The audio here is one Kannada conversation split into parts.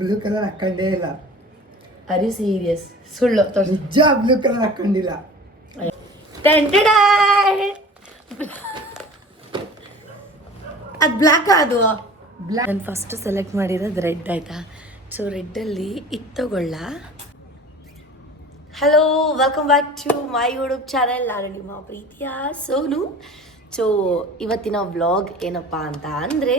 ಬ್ಲೂ ಕಲರ್ ಹಾಕೊಂಡೇ ಇಲ್ಲ. ಅರಿ ಸೀರಿಯಸ್? ಸುಳ್ಳು ನಿಜ ಬ್ಲೂ ಕಲರ್ ಹಾಕೊಂಡಿಲ್ಲ. ಅದು ಬ್ಲ್ಯಾಕ್ ಅದು ಬ್ಲ್ಯಾಕ್. ನಾನು ಫಸ್ಟ್ ಸೆಲೆಕ್ಟ್ ಮಾಡಿರೋದು ರೆಡ್ ಆಯ್ತಾ. ಸೊ ರೆಡ್ಡಲ್ಲಿ ಇದು ತಗೊಳ್ಳ. Hello, welcome back to my YouTube channel. ನಾನು ನಿಮ್ಮ ಪ್ರೀತಿಯ ಸೋನು. ಸೊ ಇವತ್ತಿನ ವ್ಲಾಗ್ ಏನಪ್ಪ ಅಂತ ಅಂದರೆ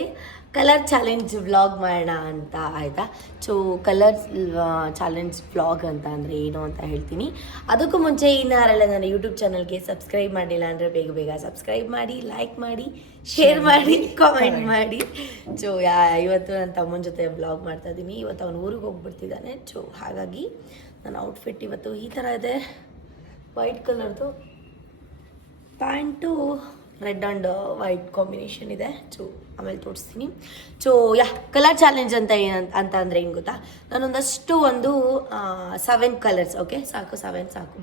ಕಲರ್ ಚಾಲೆಂಜ್ ವ್ಲಾಗ್ ಮಾಡೋಣ ಅಂತ ಆಯಿತಾ. ಸೊ ಕಲರ್ ಚಾಲೆಂಜ್ ವ್ಲಾಗ್ ಅಂತ ಅಂದರೆ ಏನು ಅಂತ ಹೇಳ್ತೀನಿ. ಅದಕ್ಕೂ ಮುಂಚೆ ಇನ್ನಾರೆಲ್ಲ ನನ್ನ ಯೂಟ್ಯೂಬ್ ಚಾನಲ್ಗೆ ಸಬ್ಸ್ಕ್ರೈಬ್ ಮಾಡಿಲ್ಲ ಅಂದರೆ ಬೇಗ ಬೇಗ ಸಬ್ಸ್ಕ್ರೈಬ್ ಮಾಡಿ, ಲೈಕ್ ಮಾಡಿ, ಶೇರ್ ಮಾಡಿ, ಕಾಮೆಂಟ್ ಮಾಡಿ. ಸೊ ಇವತ್ತು ನನ್ನ ತಮ್ಮನ ಜೊತೆ ವ್ಲಾಗ್ ಮಾಡ್ತಾ ಇದ್ದೀನಿ. ಇವತ್ತು ಅವನು ಊರಿಗೆ ಹೋಗ್ಬಿಡ್ತಿದ್ದಾನೆ. ಸೊ ಹಾಗಾಗಿ ನನ್ನ ಔಟ್ಫಿಟ್ ಇವತ್ತು ಈ ಥರ ಇದೆ. ವೈಟ್ ಕಲರ್ದು pant, red and white combination ಇದೆ. ಸೊ ಆಮೇಲೆ ತೋರಿಸ್ತೀನಿ. ಸೊ ಕಲರ್ ಚಾಲೆಂಜ್ ಅಂತ ಅಂತ ಅಂದರೆ ಏನು ಗೊತ್ತಾ, ನಾನೊಂದಷ್ಟು 7 ಕಲರ್ಸ್, ಓಕೆ ಸಾಕು, 7 ಸಾಕು.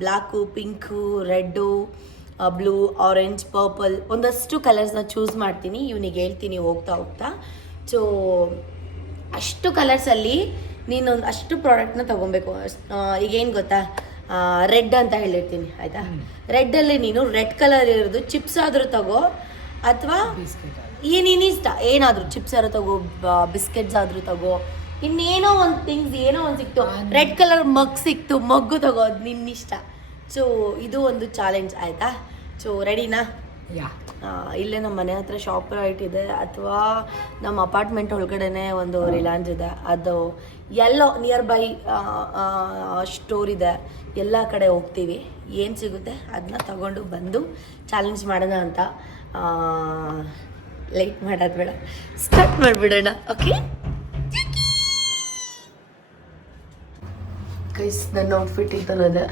Black, pink, red, blue, orange, purple, ಒಂದಷ್ಟು ಕಲರ್ಸ್ನ ಚೂಸ್ ಮಾಡ್ತೀನಿ. ಇವನಿಗೆ ಹೇಳ್ತೀನಿ ಹೋಗ್ತಾ ಹೋಗ್ತಾ. ಸೊ ಅಷ್ಟು ಕಲರ್ಸಲ್ಲಿ ನೀನೊಂದು ಅಷ್ಟು ಪ್ರಾಡಕ್ಟ್ನ ತೊಗೊಬೇಕು. ಈಗೇನು ಗೊತ್ತಾ, ರೆಡ್ ಅಂತ ಹೇಳಿರ್ತೀನಿ ಆಯಿತಾ. ರೆಡ್ಡಲ್ಲಿ ನೀನು ರೆಡ್ ಕಲರ್ ಇರೋದು ಚಿಪ್ಸ್ ಆದರೂ ತಗೋ, ಅಥವಾ ನೀನು ಇಷ್ಟ ಏನಾದರೂ ಚಿಪ್ಸ್ ಆದರೂ ತಗೋ, ಬಿಸ್ಕೆಟ್ಸ್ ಆದರೂ ತಗೋ, ಇನ್ನೇನೋ ಒಂದು ಥಿಂಗ್ಸ್ ಏನೋ ಒಂದು ಸಿಕ್ತು. ರೆಡ್ ಕಲರ್ ಮಗ್ ಸಿಕ್ತು, ಮಗ್ಗು ತಗೋ, ಅದು ನಿನ್ನಿಷ್ಟ. ಸೊ ಇದು ಒಂದು ಚಾಲೆಂಜ್ ಆಯಿತಾ. ಸೊ ರೆಡಿನಾ? ಇಲ್ಲೇ ನಮ್ಮ ಮನೆ ಹತ್ರ ಶಾಪ್ ರೈಟ್ ಇದೆ, ಅಥವಾ ನಮ್ಮ ಅಪಾರ್ಟ್ಮೆಂಟ್ ಒಳಗಡೆನೆ ಒಂದು ರಿಲಯನ್ಸ್ ಇದೆ. ಅದು ಎಲ್ಲೋ ನಿಯರ್ ಬೈ ಸ್ಟೋರ್ ಇದೆ. ಎಲ್ಲ ಕಡೆ ಹೋಗ್ತೀವಿ, ಏನು ಸಿಗುತ್ತೆ ಅದನ್ನ ತಗೊಂಡು ಬಂದು ಚಾಲೆಂಜ್ ಮಾಡೋಣ ಅಂತ. ಲೈಟ್ ಮಾಡೋದು ಬೇಡ, ಸ್ಟಾರ್ಟ್ ಮಾಡಿಬಿಡೋಣ. ಓಕೆ ಗೈಸ್, ನನ್ನ ಔಟ್ಫಿಟ್ ಈ ಥರ ಇದೆ.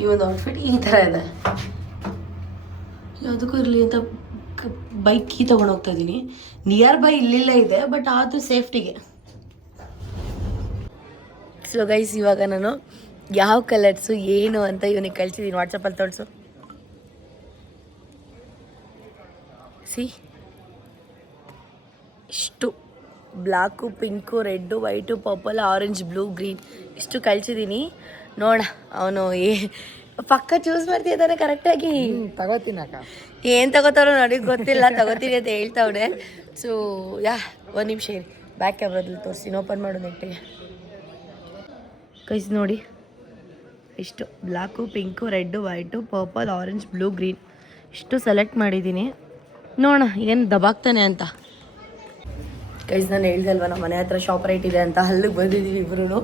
ಈ ಒಂದು ಔಟ್ಫಿಟ್ ಈ ಥರ ಇದೆ. ಯಾವುದಕ್ಕೂ ಇರಲಿ ಅಂತ ಬೈಕ್ ಕೀ ತೊಗೊಂಡು ಹೋಗ್ತಾ ಇದ್ದೀನಿ. ನಿಯರ್ ಬೈ ಇಲ್ಲಿಲ್ಲ ಇದೆ, ಬಟ್ ಆದರೂ ಸೇಫ್ಟಿಗೆ. ಸೊ ಗೈಸ್, ಇವಾಗ ನಾನು ಯಾವ ಕಲರ್ಸು ಏನು ಅಂತ ಇವನಿಗೆ ಕಳ್ಸಿದ್ದೀನಿ. ವಾಟ್ಸಪ್ಪಲ್ಲಿ ತೋರಿಸು. ಇಷ್ಟು black, pink, red, white, purple, orange, blue, green ಇಷ್ಟು ಕಳ್ಸಿದ್ದೀನಿ. ನೋಡ ಅವನು ಪಕ್ಕ ಚೂಸ್ ಮಾಡ್ತಿದ್ದಾನೆ ಕರೆಕ್ಟಾಗಿ. ತಗೋತೀನಕ್ಕ. ಏನು ತಗೋತಾರೋ ನನಗೆ ಗೊತ್ತಿಲ್ಲ, ತಗೋತೀನಿ ಅಂತ ಹೇಳ್ತಾವನೆ. ಸೊ ಒಂದು ನಿಮಿಷ ಇರಿ, ಬ್ಯಾಕ್ ಕ್ಯಾಮ್ರಾದಲ್ಲಿ ತೋರಿಸ್ತೀನಿ. ಓಪನ್ ಮಾಡು ನೆಟ್ಟಿಗೆ. ಕೈಸ್ ನೋಡಿ, ಇಷ್ಟು black, pink, red, white, purple, orange, blue, green ಇಷ್ಟು ಸೆಲೆಕ್ಟ್ ಮಾಡಿದ್ದೀನಿ. ನೋಡೋಣ ಏನು ದಬಾಕ್ತಾನೆ ಅಂತ. ಗೈಸ್, ನಾನು ಹೇಳ್ದಲ್ವ ನಮ್ಮ ಮನೆ ಹತ್ರ ಶಾಪ್ ರೈಟ್ ಇದೆ ಅಂತ. ಅಲ್ಲಿಗೆ ಬಂದಿದ್ದೀವಿ ಇಬ್ರು.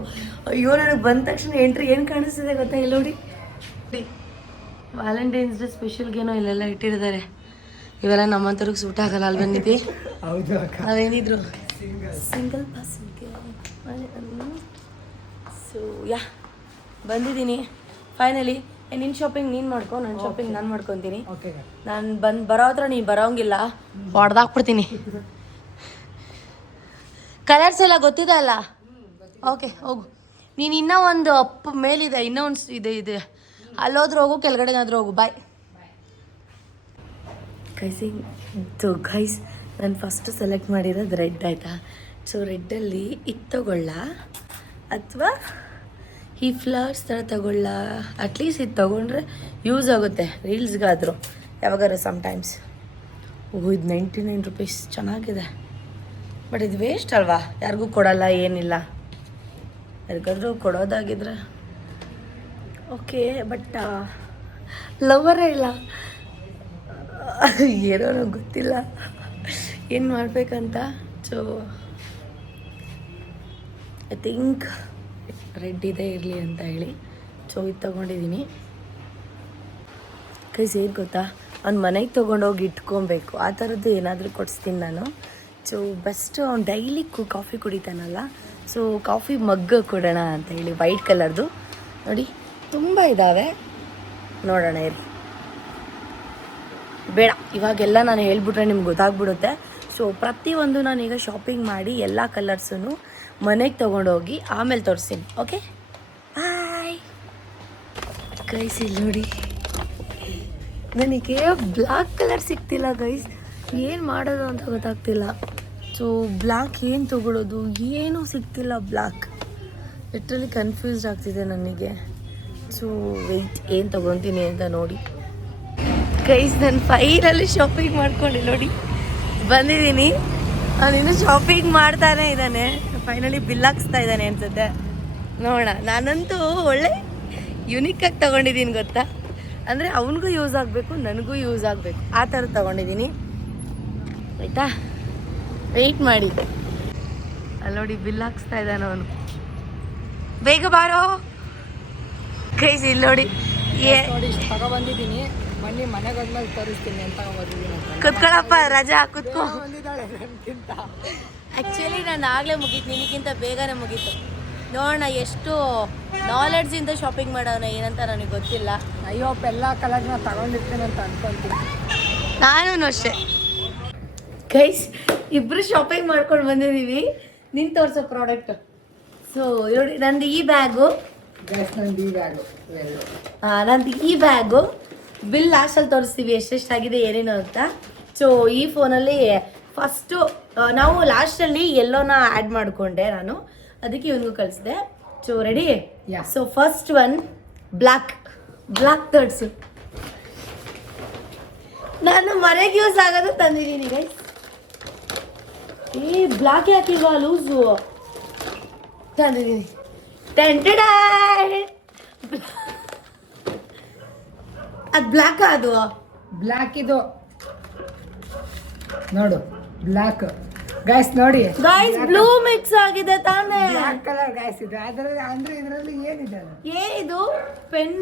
ಅಯ್ಯೋ, ನನಗೆ ಬಂದ ತಕ್ಷಣ ಎಂಟ್ರಿ ಏನು ಕಾಣಿಸ್ತಿದೆ ಗೊತ್ತಾ? ಇಲ್ಲಿ ನೋಡಿ, ವ್ಯಾಲೆಂಟೈನ್ಸ್ ಡೇ ಸ್ಪೆಷಲ್ಗೇನೋ ಇಲ್ಲೆಲ್ಲ ಇಟ್ಟಿರ್ತಾರೆ. ಇವೆಲ್ಲ ನಮ್ಮಂಥವ್ರಿಗೆ ಸೂಟ್ ಆಗಲ್ಲ ಅಲ್ಲಿ ಬಂದಿದ್ವಿ. ಹೌದು, ನಾವೇನಿದ್ರು ಸಿಂಗಲ್ ಪಾಸಿಗೆ. ಸೊ ಬಂದಿದ್ದೀನಿ ಫೈನಲಿ. ನಿನ್ನ ಶಾಪಿಂಗ್ ನೀನು ಮಾಡ್ಕೊ, ನನ್ನ ಶಾಪಿಂಗ್ ನಾನು ಮಾಡ್ಕೊತೀನಿ. ನಾನು ಬರೋ ಹತ್ರ ನೀನು ಬರೋಂಗಿಲ್ಲ, ಹೊಡೆದಾಕ್ಬಿಡ್ತೀನಿ. ಕಲರ್ಸ್ ಎಲ್ಲ ಗೊತ್ತಿದೆ ಅಲ್ಲ? ಓಕೆ ಹೋಗು. ನೀನು ಇನ್ನೂ ಒಂದು ಅಪ್ ಮೇಲಿದೆ, ಇನ್ನೂ ಒಂದು ಇದೆ ಅಲ್ಲೋದ್ರೂ ಹೋಗು, ಕೆಳಗಡೆನಾದ್ರೂ ಹೋಗು. ಬಾಯ್ ಗೈಸ್, ನಾನು ಫಸ್ಟ್ ಸೆಲೆಕ್ಟ್ ಮಾಡಿರೋದು ರೆಡ್ ಆಯಿತಾ. ಸೊ ರೆಡ್ಡಲ್ಲಿ ಇದು ತಗೊಳ್ಳ, ಅಥವಾ ಈ ಫ್ಲವರ್ಸ್ ಥರ ತಗೊಳ್ಳ. ಅಟ್ಲೀಸ್ಟ್ ಇದು ತೊಗೊಂಡ್ರೆ ಯೂಸ್ ಆಗುತ್ತೆ ರೀಲ್ಸ್ಗಾದರೂ, ಯಾವಾಗಾದ್ರು ಸಮ್ಟೈಮ್ಸ್. ಇದು 99 ರೂಪೀಸ್, ಚೆನ್ನಾಗಿದೆ. ಬಟ್ ಇದು ವೇಸ್ಟ್ ಅಲ್ವಾ, ಯಾರಿಗೂ ಕೊಡಲ್ಲ, ಏನಿಲ್ಲ. ಯಾರಿಗಾದ್ರೂ ಕೊಡೋದಾಗಿದ್ರೆ ಓಕೆ, ಬಟ್ ಲವರೇ ಇಲ್ಲ. ಏನೋ ನಂಗೆ ಗೊತ್ತಿಲ್ಲ ಏನು ಮಾಡಬೇಕಂತ. ಸೊ ಐ ಥಿಂಕ್ ರೆಡ್ ಇದೆ ಇರಲಿ ಅಂತ ಹೇಳಿ ಸೊ ಇದು ತೊಗೊಂಡಿದ್ದೀನಿ. ಕೈಸ್, ಏನು ಗೊತ್ತಾ, ಅವ್ನು ಮನೆಗೆ ತೊಗೊಂಡೋಗಿ ಇಟ್ಕೊಬೇಕು, ಆ ಥರದ್ದು ಏನಾದರೂ ಕೊಡಿಸ್ತೀನಿ ನಾನು. ಸೊ ಬೆಸ್ಟ್ ಅವ್ನು ಡೈಲಿ ಕಾಫಿ ಕುಡಿತಾನಲ್ಲ, ಸೊ ಕಾಫಿ ಮಗ್ಗ ಕೊಡೋಣ ಅಂತ ಹೇಳಿ. ವೈಟ್ ಕಲರ್ದು ನೋಡಿ, ತುಂಬ ಇದ್ದಾವೆ, ನೋಡೋಣ ಇರಿ. ಬೇಡ, ಇವಾಗೆಲ್ಲ ನಾನು ಹೇಳ್ಬಿಟ್ರೆ ನಿಮ್ಗೆ ಗೊತ್ತಾಗ್ಬಿಡುತ್ತೆ. ಸೊ ಪ್ರತಿಯೊಂದು ನಾನೀಗ ಶಾಪಿಂಗ್ ಮಾಡಿ ಎಲ್ಲ ಕಲರ್ಸನ್ನು ಮನೆಗೆ ತೊಗೊಂಡೋಗಿ ಆಮೇಲೆ ತೋರಿಸ್ತೀನಿ. Okay bye guys. ಇಲ್ಲಿ ನೋಡಿ, ನನಗೆ ಬ್ಲ್ಯಾಕ್ ಕಲರ್ ಸಿಗ್ತಿಲ್ಲ ಗೈಸ್, ಏನು ಮಾಡೋದು ಅಂತ ಗೊತ್ತಾಗ್ತಿಲ್ಲ. ಸೊ ಬ್ಲ್ಯಾಕ್ ಏನು ತೊಗೊಳೋದು, ಏನೂ ಸಿಗ್ತಿಲ್ಲ ಬ್ಲ್ಯಾಕ್. ಲಿಟ್ರಲಿ ಕನ್ಫ್ಯೂಸ್ಡ್ ಆಗ್ತಿದೆ ನನಗೆ. ಸೊ ವೆಯ್ಟ್, ಏನು ತೊಗೊತೀನಿ ಅಂತ ನೋಡಿ ಗೈಸ್. ನಾನು ಫೈನಲ್ಲಿ ಶಾಪಿಂಗ್ ಮಾಡ್ಕೊಂಡಿಲ್ಲ ನೋಡಿ, ಬಂದಿದ್ದೀನಿ. ಅವನಿನ್ನು ಶಾಪಿಂಗ್ ಮಾಡ್ತಾನೆ ಇದ್ದಾನೆ, ಫೈನಲಿ ಬಿಲ್ ಹಾಕ್ಸ್ತಾ ಇದ್ದಾನೆ ಅನ್ಸುತ್ತೆ. ನೋಡೋಣ. ನಾನಂತೂ ಒಳ್ಳೆ ಯುನೀಕಾಗಿ ತೊಗೊಂಡಿದ್ದೀನಿ ಗೊತ್ತಾ, ಅಂದರೆ ಅವನಿಗೂ ಯೂಸ್ ಆಗಬೇಕು, ನನಗೂ ಯೂಸ್ ಆಗಬೇಕು, ಆ ಥರ ತೊಗೊಂಡಿದ್ದೀನಿ ಆಯಿತಾ. ವೆಯ್ಟ್ ಮಾಡಿ. ಅಲ್ಲಿ ನೋಡಿ ಬಿಲ್ ಹಾಕ್ಸ್ತಾ ಇದ್ದಾನೆ ಅವನು. ಬೇಗ ಬಾರೋ ಗೈಸ್. ಇಲ್ಲಿ ನೋಡಿ ನೋಡಿ ಇಷ್ಟು ತಗೊಬಂದಿದ್ದೀನಿ, ಮನೆ ಮನೆಗೆ ಹೋದ್ಮೇಲೆ ತರಿಸ್ತೀನಿ ಅಂತ ಬಂದಿದ್ದೀನಿ. ಕುತ್ಕೊಳಪ್ಪ ರಜಾ, ಕುತ್ಕೊ. ಬಂದಿದ್ದಾಳೆ ನನ್ಗಿಂತ. ಆ್ಯಕ್ಚುಲಿ ನಾನು ಆಗಲೇ ಮುಗೀತು, ನಿನಗಿಂತ ಬೇಗನೆ ಮುಗೀತು. ನೋಡೋಣ ಎಷ್ಟು ನಾಲೆಡ್ಜಿಂದ ಶಾಪಿಂಗ್ ಮಾಡೋಣ ಏನಂತ ನನಗೆ ಗೊತ್ತಿಲ್ಲ. ಅಯ್ಯೋ ಎಲ್ಲ ಕಲರ್ನ ತಗೊಂಡಿರ್ತೀನಿ ಅಂತ ಅನ್ಕೊಂತೀನಿ. ನಾನು ಅಷ್ಟೇ ಗೈಸ್, ಇಬ್ಬರು ಶಾಪಿಂಗ್ ಮಾಡ್ಕೊಂಡು ಬಂದಿದ್ದೀವಿ. ನಿನ್ನ ತೋರಿಸೋ ಪ್ರಾಡಕ್ಟ್. ಸೊ ನೋಡಿ, ನಂದು ಈ ಬ್ಯಾಗು, ನಂದು ಈ ಬ್ಯಾಗು, ನಂದು ಈ ಬ್ಯಾಗು. ಬಿಲ್ ಲಾಸ್ಟಲ್ಲಿ ತೋರಿಸ್ತೀವಿ ಎಷ್ಟೆಷ್ಟಾಗಿದೆ ಏನೇನು ಅಂತ. ಸೊ ಈ ಫೋನಲ್ಲಿ ಫಸ್ಟು ನಾವು ಲಾಸ್ಟಲ್ಲಿ ಎಲ್ಲೋನ ಆ್ಯಡ್ ಮಾಡಿಕೊಂಡೆ ನಾನು, ಅದಕ್ಕೆ ಇವನಿಗೂ ಕಳಿಸಿದೆ. So ready. So first one black ತೋರಿಸು. ನಾನು ಮನೆಗೆ ಯೂಸ್ ಆಗೋದು ತಂದಿದ್ದೀನಿ ಗೈಸ್. ಈ ಬ್ಲ್ಯಾಕ್ ಯಾಕಿಲ್ವಾ, ಲೂಸು ತಂದಿದ್ದೀನಿ. ಅದು ಬ್ಲ್ಯಾಕ್, ಅದು ಬ್ಲ್ಯಾಕ್. ಇದು ನೋಡು ಬ್ಲ್ಯಾಕ್ ಗೈಸ್. ನೋಡಿ ಗೈಸ್, ಬ್ಲೂ ಮಿಕ್ಸ್ ಆಗಿದೆ ತಾನೇ. ಬ್ಲ್ಯಾಕ್ ಕಲರ್ ಗೈಸ್ ಇದು. ಅದರಲ್ಲಿ ಅಂದ್ರೆ ಇದರಲ್ಲಿ ಏನಿದೆ ಏನಿದು, ಪೆನ್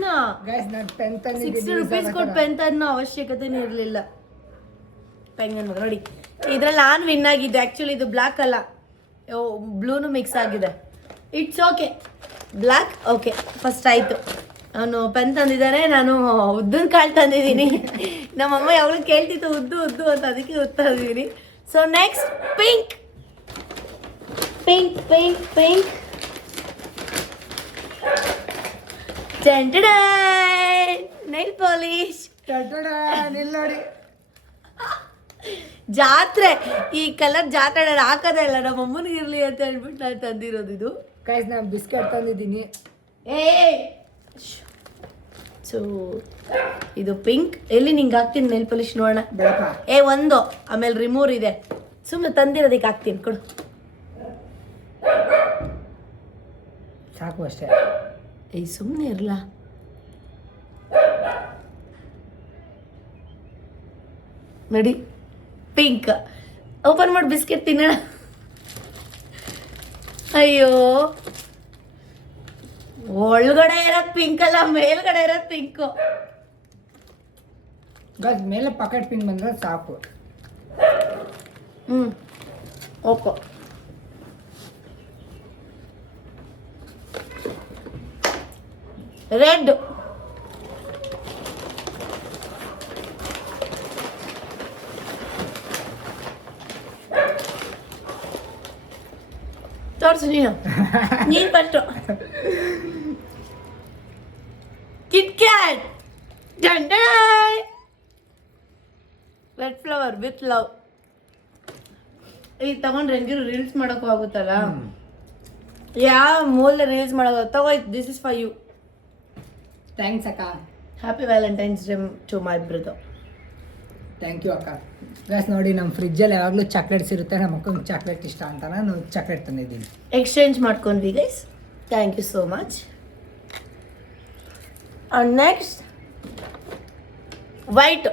ಗೈಸ್. ನಾನು ಪೆನ್ ತಂದಿದ್ದೀನಿ. 60 ರೂಪೀಸ್ ಕೊಟ್ಟು ಪೆನ್ ತನ್ನೋ ಅವಶ್ಯಕತೆನೇ ಇರಲಿಲ್ಲ. ಪೆನ್ ನೋಡಿ, ಇದ್ರಲ್ಲಿ ನಾನು ವಿನ್ ಆಗಿದ್ದೆ. ಆ್ಯಕ್ಚುಲಿ ಇದು ಬ್ಲ್ಯಾಕ್ ಅಲ್ಲ, ಬ್ಲೂನು ಮಿಕ್ಸ್ ಆಗಿದೆ. It's okay, black okay. First ಆಯಿತು. ಅವನು ಪೆನ್ ತಂದಿದ್ದಾನೆ, ನಾನು ಉದ್ದಿನ ಕಾಳು ತಂದಿದ್ದೀನಿ. ನಮ್ಮಮ್ಮ ಯಾವಾಗಲೂ ಕೇಳ್ತಿತ್ತು ಉದ್ದು ಉದ್ದು ಅಂತ, ಅದಕ್ಕೆ ಉದ್ದು ತಂದಿದ್ದೀನಿ. So next pink pink pink pink nail polish. ನೋಡಿ ಜಾತ್ರೆ, ಈ ಕಲರ್ ಜಾತ್ರೆ ಹಾಕೋದೇ ಇಲ್ಲ, ನಮ್ಮ ಅಮ್ಮನಿಗೆ ಇರಲಿ ಅಂತ ಹೇಳ್ಬಿಟ್ಟು ನಾನು ತಂದಿರೋದು ಇದು. ಗೈಸ್ ನಾನು ಬಿಸ್ಕೆಟ್ ತಂದಿದ್ದೀನಿ. ಸೊ ಇದು ಪಿಂಕ್. ಎಲ್ಲಿ ನಿಂಗೆ ಹಾಕ್ತೀನಿ ನೈಲ್ ಪಾಲಿಶ್, ನೋಡೋಣ. ಬೇಡಪ್ಪ. ಒಂದು ಆಮೇಲೆ ರಿಮೂವ್ ಇದೆ, ಸುಮ್ಮನೆ ತಂದಿರೋದಕ್ಕೆ ಹಾಕ್ತೀನಿ ಕೊಡು. ಸಾಕು ಅಷ್ಟೇ. ಸುಮ್ಮನೆ ಇರಲ್ಲ. ನೋಡಿ ಪಿಂಕ್. ಓಪನ್ ಮಾಡಿ ಬಿಸ್ಕೆಟ್ ತಿನ್ನೋಣ. ಅಯ್ಯೋ, ಒಳಗಡೆ ಇರೋದು ಪಿಂಕ್ ಅಲ್ಲ, ಮೇಲ್ಗಡೆ ಇರೋದು ಪಿಂಕು. ಗೈಸ್ ಮೇಲೆ ಪಾಕೆಟ್ ಪಿನ್ ಬಂದ್ರೆ ಸಾಕು. ಓಕೆ. ರೆಡ್. ತೋರಿಸು ನೀನು first. Kit cat. Red flower with love. ಈಗ ತಗೊಂಡ್ರೆ ಹೆಂಗಿರು ರೀಲ್ಸ್ ಮಾಡೋಕ್ಕೂ ಆಗುತ್ತಲ್ಲ. ಯಾವ ಮೂಲೆ ರೀಲ್ಸ್ ಮಾಡೋದು ತಗೋ. This is for you. Thanks ಅಕ್ಕ. Happy Valentine's day to my brother. Thank you ಅಕ್ಕ. ಗೈಸ್ ನೋಡಿ, ನಮ್ಮ ಫ್ರಿಜ್ಜಲ್ಲಿ ಯಾವಾಗಲೂ ಚಾಕ್ಲೇಟ್ಸ್ ಇರುತ್ತೆ. ನಮ್ಮ ಅಕ್ಕಂಗೆ ಚಾಕ್ಲೇಟ್ ಇಷ್ಟ ಅಂತ ನಾನು ಚಾಕ್ಲೇಟ್ ತಂದಿದ್ದೀನಿ. ಎಕ್ಸ್ಚೇಂಜ್ ಮಾಡ್ಕೊಂಡ್ವಿ guys. Thank you so much. And next white.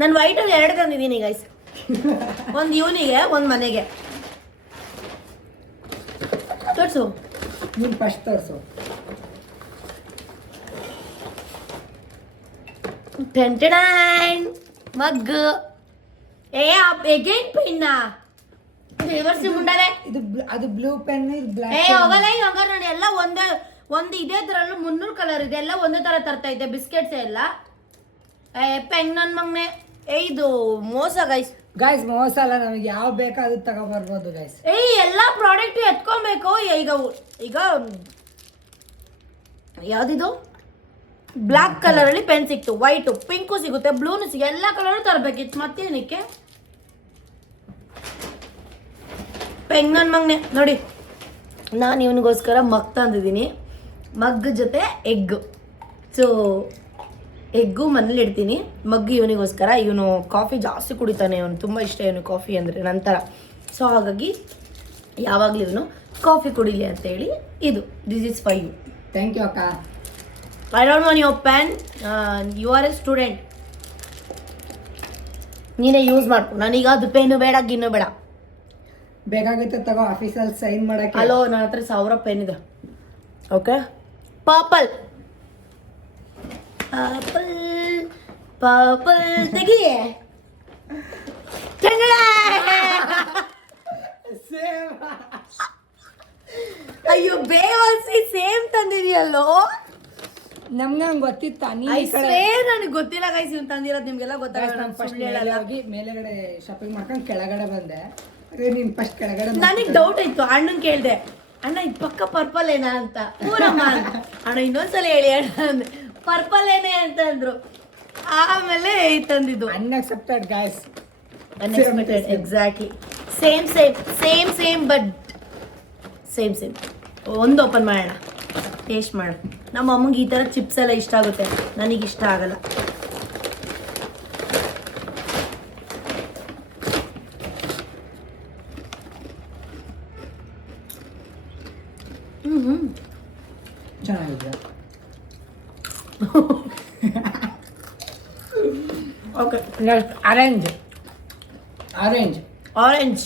ನಾನು ವೈಟಲ್ಲಿ 2 ತಂದಿದ್ದೀನಿ ಗೈಸ್. ಒಂದು ಇವನಿಗೆ, ಒಂದು ಮನೆಗೆ. ತೋರಿಸು. ನೀನು ಫಸ್ಟ್ ತೋರಿಸು. ಮಗ್. ಎಗೇನ್ ಪೆನ್ನ ರಿವರ್ಸ್ ಮುಂಡಲೆ. ಅದು ಬ್ಲೂ ಪೆನ್, ಇದು ಬ್ಲ್ಯಾಕ್. ಹೋಗಲ್ಲ ಹೋಗ ನೋಡಿ, ಎಲ್ಲ ಒಂದು ಇದೇ ಥರಲ್ಲೂ 300 ಕಲರ್ ಇದೆ. ಎಲ್ಲ ಒಂದೇ ಥರ ತರ್ತಾ ಇದ್ದೆ ಬಿಸ್ಕೆಟ್ಸ್ ಎಲ್ಲ. ಪೆನ್ ನನ್ನ ಮಗನೆ. ಇದು ಮೋಸ ಗೈಸ್. ಗೈಸ್ ಮೋಸ ಅಲ್ಲ, ನಮಗೆ ಯಾವ ಬೇಕೋ ಅದು ತಗೊಬರ್ಬೋದು ಗೈಸ್. ಎಲ್ಲ ಪ್ರಾಡಕ್ಟ್ ಎತ್ಕೊಬೇಕು. ಈಗ ಯಾವ್ದಿದು ಬ್ಲ್ಯಾಕ್ ಕಲರಲ್ಲಿ ಪೆನ್ ಸಿಕ್ತು, ವೈಟು, ಪಿಂಕು ಸಿಗುತ್ತೆ, ಬ್ಲೂನು ಸಿಗುತ್ತೆ, ಎಲ್ಲ ಕಲರ್ ತರಬೇಕಿತ್ತು. ಮತ್ತೇನಕ್ಕೆ ಪೆಂಗನ್ ಮಗ್ನೆ ನೋಡಿ, ನಾನು ಇವನಿಗೋಸ್ಕರ ಮಗ್ ತಂದಿದ್ದೀನಿ. ಮಗ್ ಜೊತೆ ಎಗ್. ಸೊ ಎಗ್ಗು ಮನೇಲಿ ಇಡ್ತೀನಿ, ಮಗ್ಗು ಇವನಿಗೋಸ್ಕರ. ಇವನು ಕಾಫಿ ಜಾಸ್ತಿ ಕುಡಿತಾನೆ, ಇವನು ತುಂಬ ಇಷ್ಟ ಇವನು ಕಾಫಿ ಅಂದರೆ ನಂತರ. ಸೊ ಹಾಗಾಗಿ ಯಾವಾಗಲೂ ಇವನು ಕಾಫಿ ಕುಡಿಲಿ ಅಂತೇಳಿ ಇದು. This is for you. Thank you ಅಕ್ಕ. I don't want your pen, you are a student, ನೀನೇ ಯೂಸ್ ಮಾಡ್ಕೊ. ನನೀಗ ಅದು ಪೆನ್ನು ಬೇಡ, ಗಿನ್ನು ಬೇಡ. ಬೇಕಾಗುತ್ತೆ ತಗೋ, ಆಫೀಸಲ್ಲಿ ಸೈನ್ ಮಾಡಕ್ಕೆ. ಹಲೋ, ನನ್ನ ಹತ್ರ 1000 ಪೆನ್ ಇದೆ. ಓಕೆ, ಪರ್ಪಲ್ ಪರ್ಪಲ್ ಪರ್ಪಲ್ ತೆಗಿಯೇ. ಅಯ್ಯೋ ಬೇವರ್ಸಿ, ಸೇಮ್ ತಂದಿದೆಯಲ್ಲೋ. ನಮ್ಗೆ ಹಂಗೆ ಗೊತ್ತಿತ್ತ? ನನಗೆ ಗೊತ್ತಿಲ್ಲ ಗೈಸ್, ಇವ್ನು ತಂದಿರೋದು ನಿಮ್ಗೆಲ್ಲ ಗೊತ್ತಾಗ. ಫಸ್ಟ್ ಮೇಲೆಗಡೆ ಶಾಪಿಂಗ್ ಮಾಡ್ಕೊಂಡು ಕೆಳಗಡೆ ಬಂದೆ. ನೀನ್ ಫಸ್ಟ್ ಕೆಳಗಡೆ. ನನಗೆ ಡೌಟ್ ಇತ್ತು, ಅಣ್ಣನ್ ಕೇಳಿದೆ, ಅಣ್ಣ ಇದು ಪಕ್ಕ ಪರ್ಪಲ್ ಏನಾ ಅಂತ. ಪೂರಮ್ಮ ಅಣ್ಣ ಇನ್ನೊಂದ್ಸಲ ಹೇಳಿ ಅಣ್ಣ ಅಂದೆ, ಪರ್ಪಲ್ ಏನೇ ಅಂತ ಅಂದ್ರು. ಆಮೇಲೆ ತಂದಿದ್ದು unexcepted guys. Unexpected, exactly. Same same same same but same same. ಒಂದು ಓಪನ್ ಮಾಡೋಣ, ಟೇಸ್ಟ್ ಮಾಡೋಣ. ನಮ್ಮ ಅಮ್ಮಗೆ ಈ ಥರ ಚಿಪ್ಸ್ ಎಲ್ಲ ಇಷ್ಟ ಆಗುತ್ತೆ, ನನಗೆ ಇಷ್ಟ ಆಗಲ್ಲ. ಚೆನ್ನಾಗಿದೆ. Okay, next orange. Orange orange.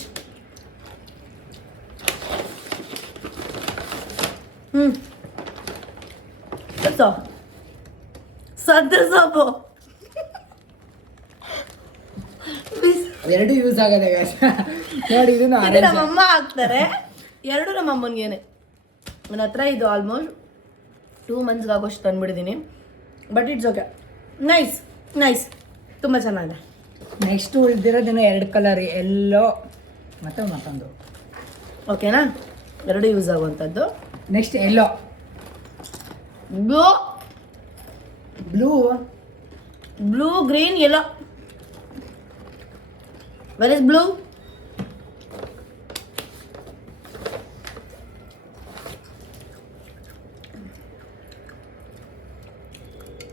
ಸದ್ರ ಸೊಪ್ಪು ಎರಡು ಯೂಸ್ ಆಗದೆ ಗಾಯ್ಸ್. ನೋಡಿ, ಇದನ್ನು ಆರೆಂಜ್ ನಮ್ಮಮ್ಮ ಹಾಕ್ತಾರೆ, ಎರಡು ನಮ್ಮ ಅಮ್ಮನಿಗೇನೆ. ನನ್ನ ಹತ್ರ ಇದು ಆಲ್ಮೋಸ್ಟ್ 2 months ಆಗೋಷ್ಟು ತಂದ್ಬಿಟ್ಟಿದ್ದೀನಿ. But it's okay, nice nice, ತುಂಬ ಚೆನ್ನಾಗಿದೆ. ನೆಕ್ಸ್ಟ್ ಉಳಿದಿರೋದಿನ 2 ಕಲರ್, ಎಲ್ಲೋ ಮತ್ತು ಮತ್ತೊಂದು. ಓಕೆನಾ, ಎರಡು ಯೂಸ್ ಆಗುವಂಥದ್ದು. Next yellow, blue blue, blue, green, yellow. Where is blue?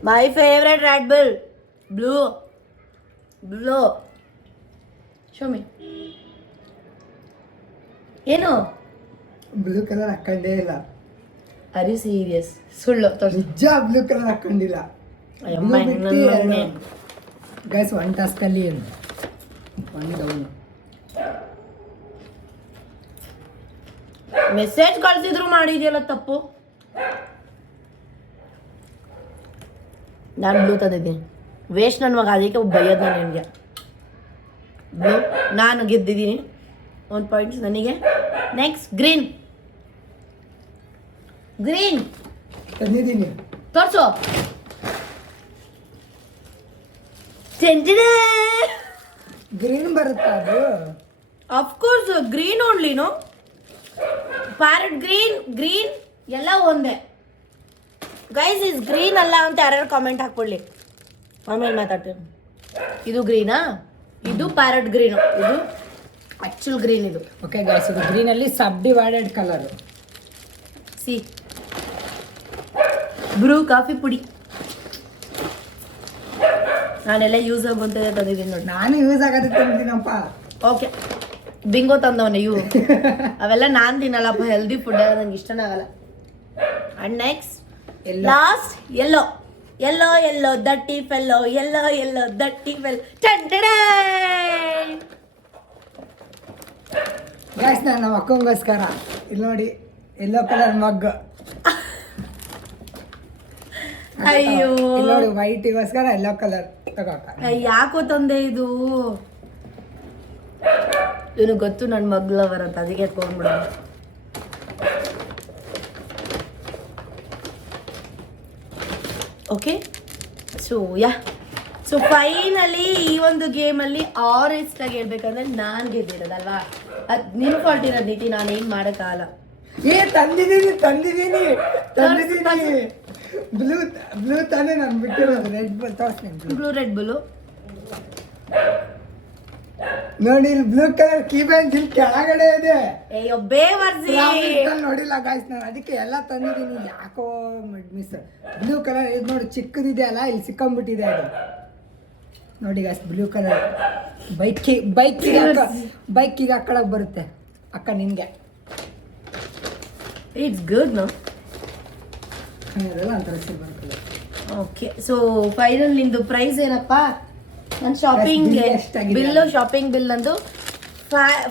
My favorite Red Bull. Blue. Blue. Show me. ಏನು? ಬ್ಲೂ ಕಲರ್ ಹಾಕೊಂಡೇ ಇಲ್ಲ. Are you serious? ಸುಳ್ಳು ತೋರಿಸಿ. ನಿಜ ಬ್ಲೂ ಕಲರ್ ಹಾಕೊಂಡಿಲ್ಲ. ಗೈಸ್, 1 ಟಾಸ್ಕಲ್ಲಿ 1 ಡೌನ್. ಮೆಸೇಜ್ ಕಳ್ಸಿದ್ರು ಮಾಡಿದ್ಯಲ್ಲ ತಪ್ಪು. ನಾನು ಬ್ಲೂ ತಂದಿದ್ದೀನಿ, ವೇಸ್ಟ್ ನನ್ನ ಮಗ, ಅದಕ್ಕೆ ಬೈಯೋದು ನಾನು ನಿನಗೆ. ಬ್ಲೂ, ನಾನು ಗೆದ್ದಿದ್ದೀನಿ, 1 ಪಾಯಿಂಟ್ಸ್ ನನಗೆ. Next green. ಗ್ರೀನ್ ತಂದಿದ್ದೀನಿ, ತೋರಿಸು. ಗ್ರೀನ್ ಬರುತ್ತಾ ಅದು? ಅಫ್ಕೋರ್ಸ್ ಗ್ರೀನ್ ಓನ್ಲಿನೋ. ಪ್ಯಾರೆಟ್ ಗ್ರೀನ್, ಗ್ರೀನ್ ಎಲ್ಲ ಒಂದೇ ಗೈಸ್. ಇಸ್ ಗ್ರೀನ್ ಅಲ್ಲ ಅಂತ ಯಾರ್ಯಾರು ಕಾಮೆಂಟ್ ಹಾಕ್ಕೊಳ್ಳಿ, ಆಮೇಲೆ ಮಾತಾಡ್ತೀನಿ. ಇದು ಗ್ರೀನಾ? ಇದು ಪ್ಯಾರೆಟ್ ಗ್ರೀನು, ಇದು ಆಕ್ಚುಲ್ ಗ್ರೀನ್. ಇದು ಓಕೆ ಗೈಸ್, ಇದು ಗ್ರೀನಲ್ಲಿ ಸಬ್ ಡಿವೈಡೆಡ್ ಕಲರು. ಸಿ ಬ್ರೂ ಕಾಫಿ ಪುಡಿ ನಾನೆಲ್ಲ ಯೂಸ್ ಆಗುವಂಥದ್ದೇ ತಂದಿದ್ದೀನಿ ನೋಡಿ. ನಾನು ಯೂಸ್ ಆಗೋದು ತಂದಿದ್ದೀನಪ್ಪ. ಓಕೆ, ಬಿಂಗೋ ತಂದವನೆ ಇವು. ಅವೆಲ್ಲ ನಾನು ತಿನ್ನಲ್ಲಪ್ಪ, ಹೆಲ್ದಿ ಫುಡ್ ನಂಗೆ ಇಷ್ಟನೇ ಆಗಲ್ಲ. And next last yellow. Yellow yellow ದಟ್ಟಿ fellow, yellow yellow ದಟ್ಟಿ fell. Guys, ನಾನು ನಮ್ಮ ಅಕ್ಕಂಗೋಸ್ಕರ ಇಲ್ಲಿ ನೋಡಿ, ಯೆಲ್ಲೋ ಕಲರ್ ಮಗ್. ಅಯ್ಯೋ, ಇಲ್ಲಿ ನೋಡಿ, ವೈಟಿಗೋಸ್ಕರ ಯೆಲ್ಲೋ ಕಲರ್ ತಗೋಕ. ಯಾಕೋ ತಂದೆ ಇದು? ಇವನು ಗೊತ್ತು ನನ್ನ ಮಗ್ಲ ಬರಂತ, ಅದಕ್ಕೆ ಎತ್ಕೊಂಡ್ಬಿಡ. ಓಕೆ, ಸೊ ಫೈನಲಿ ಈ ಒಂದು ಗೇಮಲ್ಲಿ ಆನೆಸ್ಟಾಗಿ ಹೇಳ್ಬೇಕಂದ್ರೆ ನಾನು ಗೆದ್ದಿರೋದಲ್ವಾ, ಅದು ನಿನ್ನ ಫಾಲ್ಟ್ ಇರೋದು ನೀತಿ, ನಾನೇನು ಮಾಡೋಕ್ಕಾಗಲ್ಲ. ತಂದಿದ್ದೀನಿ. ಬ್ಲೂ ಬ್ಲೂ ತಾನೇ ನಾನು ಬಿಟ್ಟಿರೋದು, ರೆಡ್ ಬುಲ್ ತೋರಿಸ್ತೀನಿ. ಬ್ಲೂ ರೆಡ್ ಬುಲ್ಲು ನೋಡಿ ಇಲ್ಲಿ ಬ್ಲೂ ಕಲರ್ ಕೀ ಬ್ಯಾಂಡ್ ಇಲ್ಲಿ ಕೆಳಗಡೆ ಇದೆ. ಅಯ್ಯೋ ಬೇವರ್ಸಿ ನೋಡಿಲ್ಲ ಗಾಯ್ಸ್, ನಾನು ಅದಕ್ಕೆ ಎಲ್ಲ ತಂದಿದ್ದೀನಿ. ಯಾಕೋ ಮಿಸ್ ಬ್ಲೂ ಕಲರ್ ಇದು ನೋಡಿ, ಚಿಕ್ಕದಿದೆ ಅಲ್ಲ, ಇಲ್ಲಿ ಸಿಕ್ಕೊಂಡ್ಬಿಟ್ಟಿದೆ ಅದು. ನೋಡಿ ಗಾಯ್ಸ್, ಬ್ಲೂ ಕಲರ್ ಬೈಕಿಗೆ ಹಾಕೊಳಕ್ ಬರುತ್ತೆ ಅಕ್ಕ ನಿನ್ಗೆ. It's good no. ಅದೆಲ್ಲ ಒಂಥರ silver colour. Okay, so final ನಿಂದು ಪ್ರೈಸ್ ಏನಪ್ಪ? ನನ್ನ ಶಾಪಿಂಗ್ bill ಎಷ್ಟಾಗಿದೆ? ಬಿಲ್ಲು, ಶಾಪಿಂಗ್ ಬಿಲ್ ನಂದು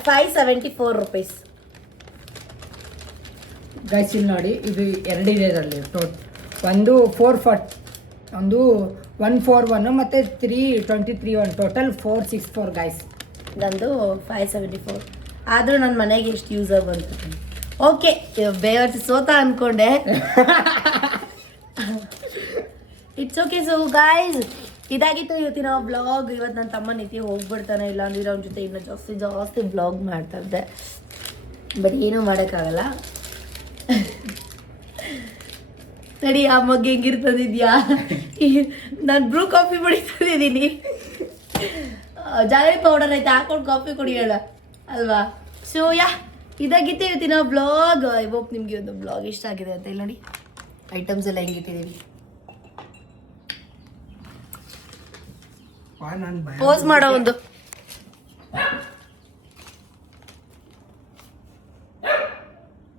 574 rupees. ಗೈಸ್ ಇಲ್ಲಿ ನೋಡಿ, ಇದು ಎರಡಿದೆ ಇದರಲ್ಲಿ. ಒಂದು 141 ಮತ್ತು 323 ಟೋಟಲ್ 464 ಗೈಸ್. ನಂದು 574. ಆದರೂ ನನ್ನ ಮನೆಗೆ ಎಷ್ಟು ಯೂಸರ್ ಬಂತು. ಓಕೆ, ಬೇವರ್ಸಿ ಸೋತ ಅಂದ್ಕೊಂಡೆ. It's okay. ಸೊ ಗಾಯ್ಸ್, ಇದಾಗಿತ್ತು ಇವತ್ತಿನ ವ್ಲಾಗ್. ಇವತ್ತು ನನ್ನ ತಮ್ಮ ನಿತ್ಯ ಹೋಗ್ಬಿಡ್ತಾನೆ, ಇಲ್ಲ ಅಂದ್ರೆ ಅವ್ನ ಜೊತೆ ಇನ್ನೂ ಜಾಸ್ತಿ ವ್ಲಾಗ್ ಮಾಡ್ತಾ ಇದ್ದೆ. ಬಟ್ ಏನೂ ಮಾಡೋಕ್ಕಾಗಲ್ಲ. ಸರಿ, ಆ ಮಗ್ಗೆ ಹೆಂಗಿರ್ತದಿದ್ಯಾ? ನಾನು ಬ್ರೂ ಕಾಫಿ ಕುಡಿತಿದ್ದೀನಿ. ಜಾಗರಿ ಪೌಡರ್ ಐತೆ, ಹಾಕೊಂಡು ಕಾಫಿ ಕುಡಿಯೋಣ ಅಲ್ವಾ? ಸೊ ಇದಾಗಿತ್ತು ಇವತ್ತಿನ ಬ್ಲಾಗ್. ಐ ಹೋಪ್ ನಿಮಗೆ ಒಂದು ಬ್ಲಾಗ್ ಇಷ್ಟ ಆಗಿದೆ ಅಂತ. ಇಲ್ಲಿ ನೋಡಿ ಐಟಮ್ಸ್ ಎಲ್ಲ ಹೆಂಗಿಟ್ಟಿದ್ದೀವಿ. ಪೋಸ್ ಮಾಡೋ ಒಂದು